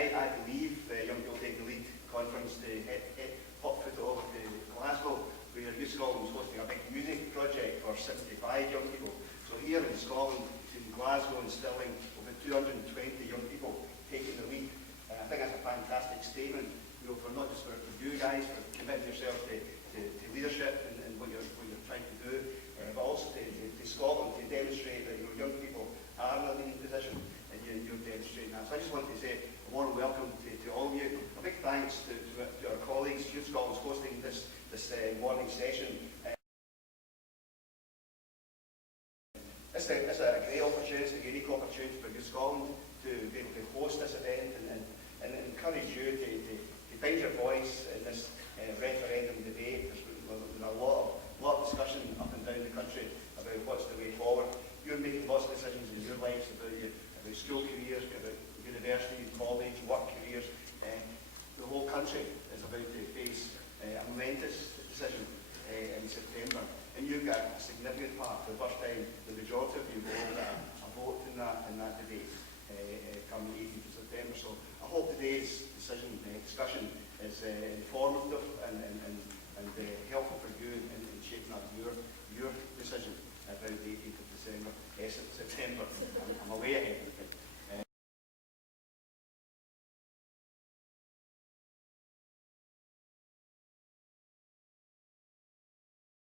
tonight, I believe, Young People Taking the Lead conference to hot foot over to Glasgow, where Youth Scotland is hosting a big music project for 75 young people. So here in Scotland, in Glasgow and Stirling, over 220 young people taking the lead. I think that's a fantastic statement, for not just for you guys, for committing yourself to leadership and what you're trying to do, but also to Scotland to demonstrate that your young people are in a leading position, and you're demonstrating that. So I just want to say a warm welcome to all of you. A big thanks to our colleagues. Youth Scotland's hosting this morning session. It's a great opportunity, a unique opportunity for Youth Scotland to be able to host this event and encourage you to find your voice in this referendum debate. There's been a lot of discussion up and down the country about what's the way forward. You're making lots of decisions in your lives about school careers, about university, college, work careers. The whole country is about to face a momentous decision in September. And you've got a significant part, for the first time, the majority of you will hold a vote in that debate come the 18th of September. So I hope today's discussion is informative and helpful for you in shaping up your decision about the 18th of September. I'm away ahead of the thing.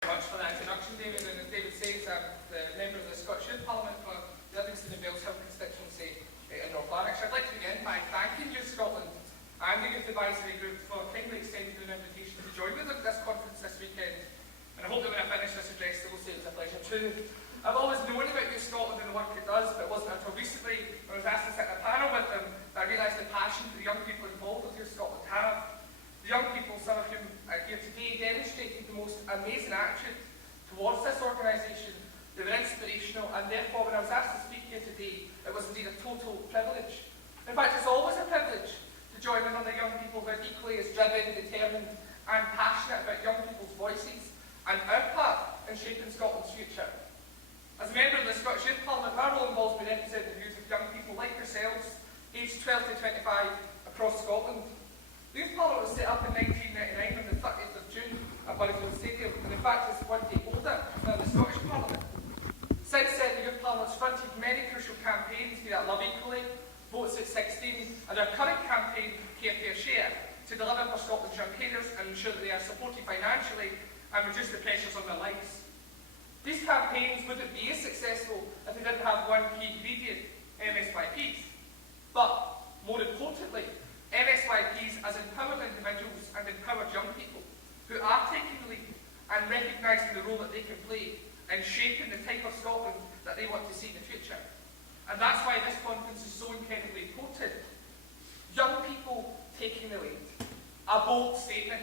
Much for that introduction, David. And as David says, I'm the member of the Scottish Youth Parliament for the Livingston and Bellshill constituency in North Lanarkshire. I'd like to begin by thanking Youth Scotland and the Youth Advisory Group for kindly extending an invitation to join us at this conference this weekend. And I hope that when I finish this address, they will say it was a pleasure too. I've always known about Youth Scotland and the work it does, but it wasn't until recently, when I was asked to sit in a panel with them, that I realised the passion the young people involved with Youth Scotland have. The young people, some of whom are here today, demonstrated the most amazing attitude towards this organisation. They were inspirational, and therefore, when I was asked to speak here today, it was indeed a total privilege. In fact, it's always a privilege to join in on the young people who are equally as driven, determined, and passionate about young people's voices and our part in shaping Scotland's future. As a member of the Scottish Youth Parliament, my role involves me representing the views of young people like yourselves, aged 12 to 25, across Scotland. The Youth Parliament was set up in 1999 on the 30th of June at Murrayfield Stadium, and in fact is one day older than the Scottish Parliament. Since then, the Youth Parliament's fronted many crucial campaigns, be that Love Equally, Votes at 16, and our current campaign, Care Fair Share, to deliver for Scotland's young carers and ensure that they are supported financially and reduce the pressures on their lives. These campaigns wouldn't be as successful if they didn't have one key ingredient, MSYPs. But, more importantly, MSYPs as empowered individuals and empowered young people who are taking the lead and recognising the role that they can play in shaping the type of Scotland that they want to see in the future. And that's why this conference is so incredibly important. Young people taking the lead. A bold statement.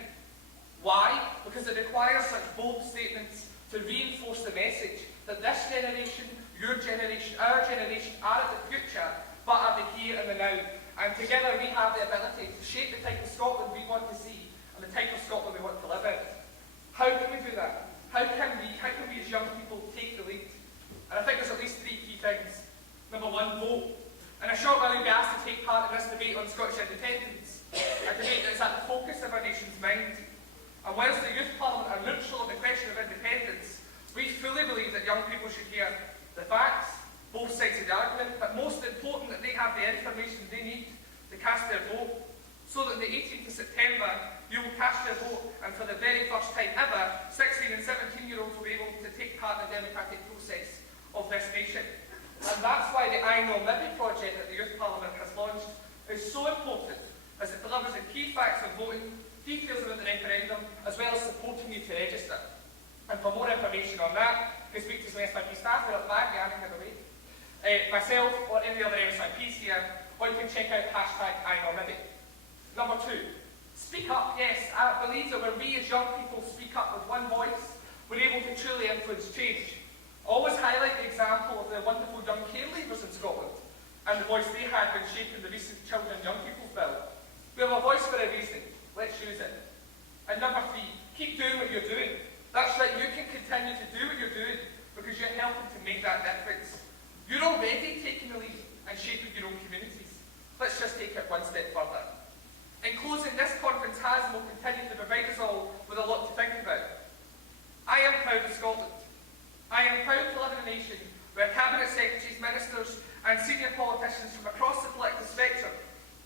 Why? Because it requires such bold statements to reinforce the message that this generation, your generation, our generation are at the future, but are the here and the now. And together we have the ability to shape the type of Scotland we want to see and the type of Scotland we want to live in. How can we do that? How can we as young people take the lead? And I think there's at least three key things. Number one, vote. In a short while, you'll be asked to take part in this debate on Scottish independence, a debate that is at the focus of our nation's mind. And whilst the Youth Parliament are neutral on the question of independence, we fully believe that young people should hear the facts, both sides of the argument, but most important that they have the information they need to cast their vote, so that on the 18th of September, you will cast your vote, and for the very first time ever, 16 and 17-year-olds will be able to take part in the democratic process of this nation. And that's why the I Know Maybe project that the Youth Parliament has launched is so important, as it delivers the key facts on voting, details about the referendum, as well as supporting you to register. And for more information on that, you can speak to some SIP staff who are at the back, Yannick and away, myself or any other SIPs here, or you can check out hashtag I Know Maybe. Number two, speak up. Yes, I believe that when we as young people speak up with one voice, we're able to truly influence change. Always highlight the example of the wonderful young care leavers in Scotland and the voice they had when shaping the recent Children and Young People's Bill. We have a voice for a reason. Let's use it. And number three, keep doing what you're doing. That's right, you can continue to do what you're doing because you're helping to make that difference. You're already taking the lead and shaping your own communities. Let's just take it one step further. In closing, this conference has and will continue to provide us all with a lot to think about. I am proud of Scotland. I am proud to live in a nation where Cabinet Secretaries, Ministers and senior politicians from across the political spectrum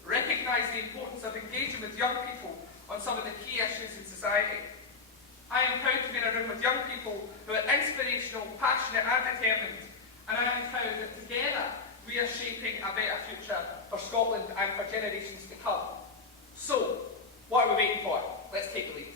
recognise the importance of engaging with young people on some of the key issues in society. I am proud to be in a room with young people who are inspirational, passionate and determined, and I am proud that together we are shaping a better future for Scotland and for generations to come. So, what are we waiting for? Let's take the lead.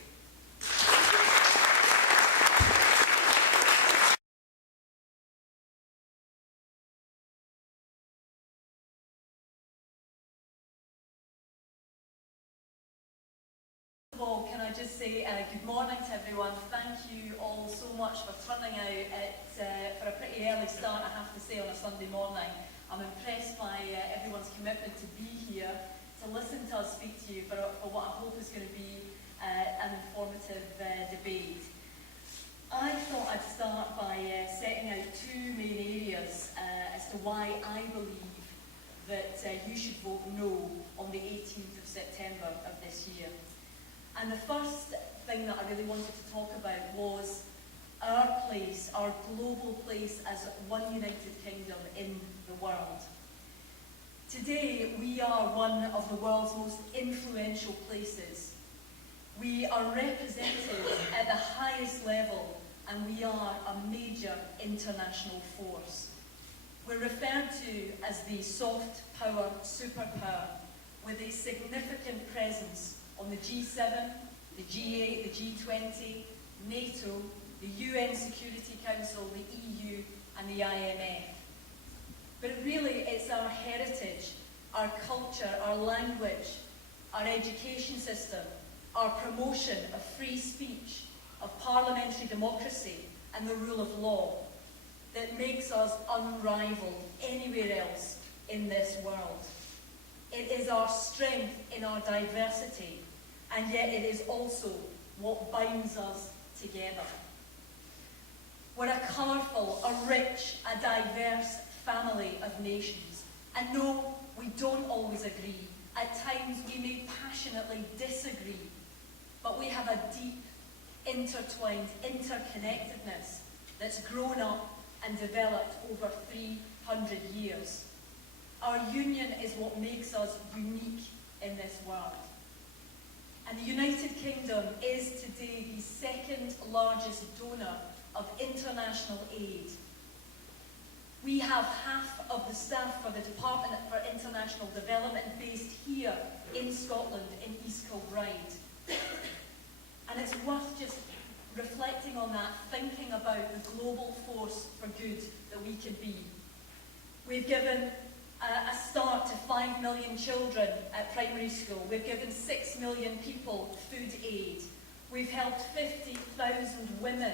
First of all, can I just say good morning to everyone. Thank you all so much for turning out for a pretty early start, I have to say, on a Sunday morning. I'm impressed by everyone's commitment to be here, to listen to us speak to you for what I hope is going to be an informative debate. I thought I'd start by setting out two main areas as to why I believe that you should vote no on the 18th of September of this year. And the first thing that I really wanted to talk about was our place, our global place as one United Kingdom in the world. Today, we are one of the world's most influential places. We are represented at the highest level, and we are a major international force. We're referred to as the soft power superpower, with a significant presence on the G7, the G8, the G20, NATO, the UN Security Council, the EU and the IMF. But really it's our heritage, our culture, our language, our education system, our promotion of free speech, of parliamentary democracy and the rule of law that makes us unrivaled anywhere else in this world. It is our strength in our diversity, and yet it is also what binds us together. We're a colourful, a rich, a diverse family of nations. And no, we don't always agree. At times we may passionately disagree. But we have a deep, intertwined interconnectedness that's grown up and developed over 300 years. Our union is what makes us unique in this world. And the United Kingdom is today the second largest donor of international aid. We have half of the staff for the Department for International Development based here in Scotland, in East Kilbride. And it's worth just reflecting on that, thinking about the global force for good that we can be. We've given a start to 5 million children at primary school. We've given 6 million people food aid. We've helped 50,000 women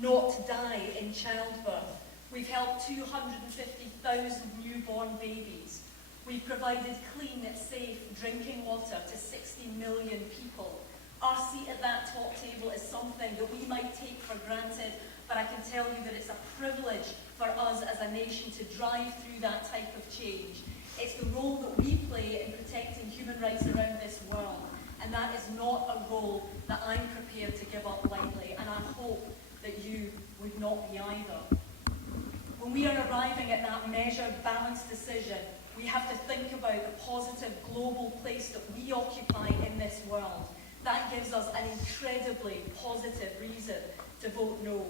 not die in childbirth. We've helped 250,000 newborn babies. We've provided clean, safe drinking water to 60 million people. Our seat at that top table is something that we might take for granted, but I can tell you that it's a privilege for us as a nation to drive through that type of change. It's the role that we play in protecting human rights around this world, and that is not a role that I'm prepared to give up lightly, and I hope that you would not be either. When we are arriving at that measured, balanced decision, we have to think about the positive global place that we occupy in this world. That gives us an incredibly positive reason to vote no.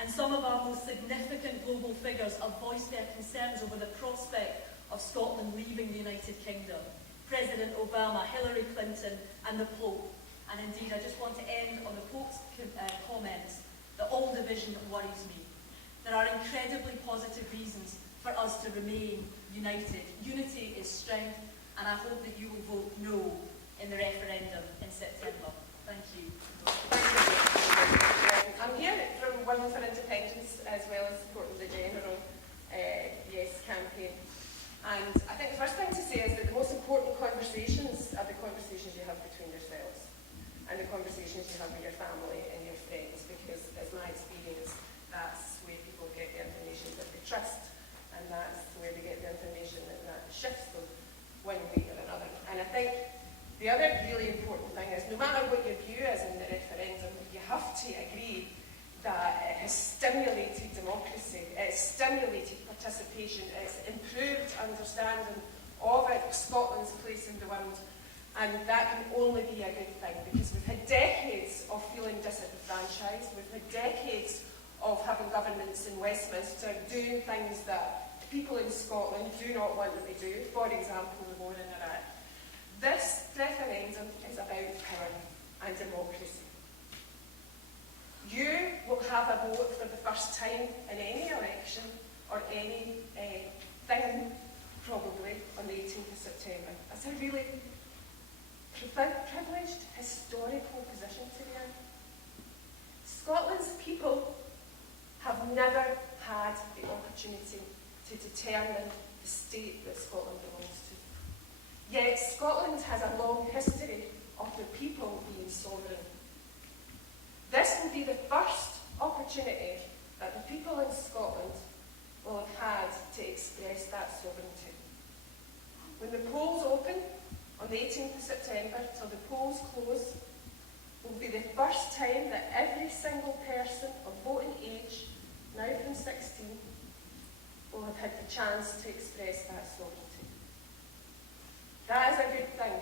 And some of our most significant global figures have voiced their concerns over the prospect of Scotland leaving the United Kingdom. President Obama, Hillary Clinton and the Pope. And indeed, I just want to end on the Pope's comments that all division worries me. There are incredibly positive reasons for us to remain united. Unity is strength, and I hope that you will vote no in the referendum in September. Thank you. I'm here from Women for Independence, as well as supporting the general Yes campaign. And I think the first thing to say is that the most important conversations are the conversations you have between yourselves and the conversations you have with your family and your friends, because as my experience, that's where people get the information that they trust, and that's where they get the information that shifts them when The other really important thing is, no matter what your view is in the referendum, you have to agree that it has stimulated democracy, it's stimulated participation, it's improved understanding of Scotland's place in the world, and that can only be a good thing, because we've had decades of feeling disenfranchised, we've had decades of having governments in Westminster doing things that people in Scotland do not want them to do, for example, the war in Iraq. This referendum is about power and democracy. You will have a vote for the first time in any election or any thing, probably, on the 18th of September. That's a really privileged, historical position to be in. Scotland's people have never had the opportunity to determine the state that Scotland belongs to. Yet Scotland has a long history of the people being sovereign. This will be the first opportunity that the people in Scotland will have had to express that sovereignty. When the polls open on the 18th of September till the polls close, will be the first time that every single person of voting age, now from 16, will have had the chance to express that sovereignty. That is a good thing,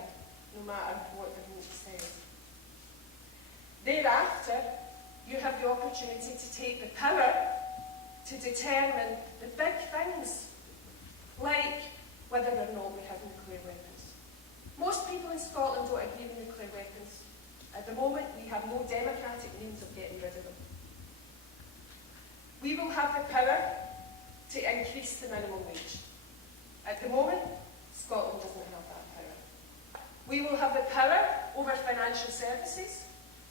no matter what the vote says. Thereafter, you have the opportunity to take the power to determine the big things, like whether or not we have nuclear weapons. Most people in Scotland don't agree with nuclear weapons. At the moment, we have no democratic means of getting rid of them. We will have the power to increase the minimum wage. At the moment, Scotland doesn't have that power. We will have the power over financial services,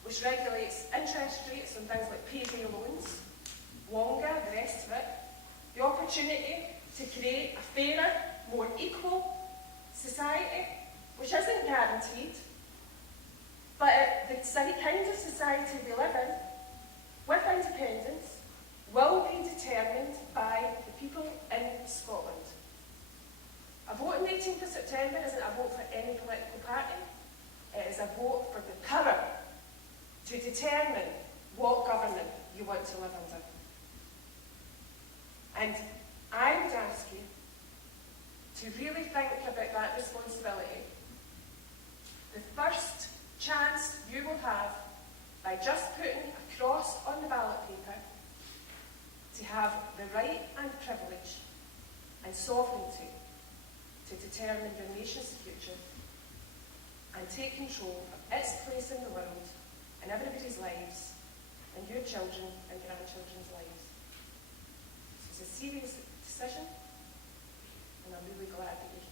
which regulates interest rates on things like payday loans, Wonga, the rest of it. The opportunity to create a fairer, more equal society, which isn't guaranteed, but the kind of society we live in, with independence, will be determined by the people in Scotland. A vote on the 18th of September isn't a vote for any political party. It is a vote for the power to determine what government you want to live under. And I would ask you to really think about that responsibility. The first chance you will have, by just putting a cross on the ballot paper, to have the right and privilege and sovereignty to determine your nation's future and take control of its place in the world, and everybody's lives, and your children and grandchildren's lives. So it's a serious decision, and I'm really glad that you're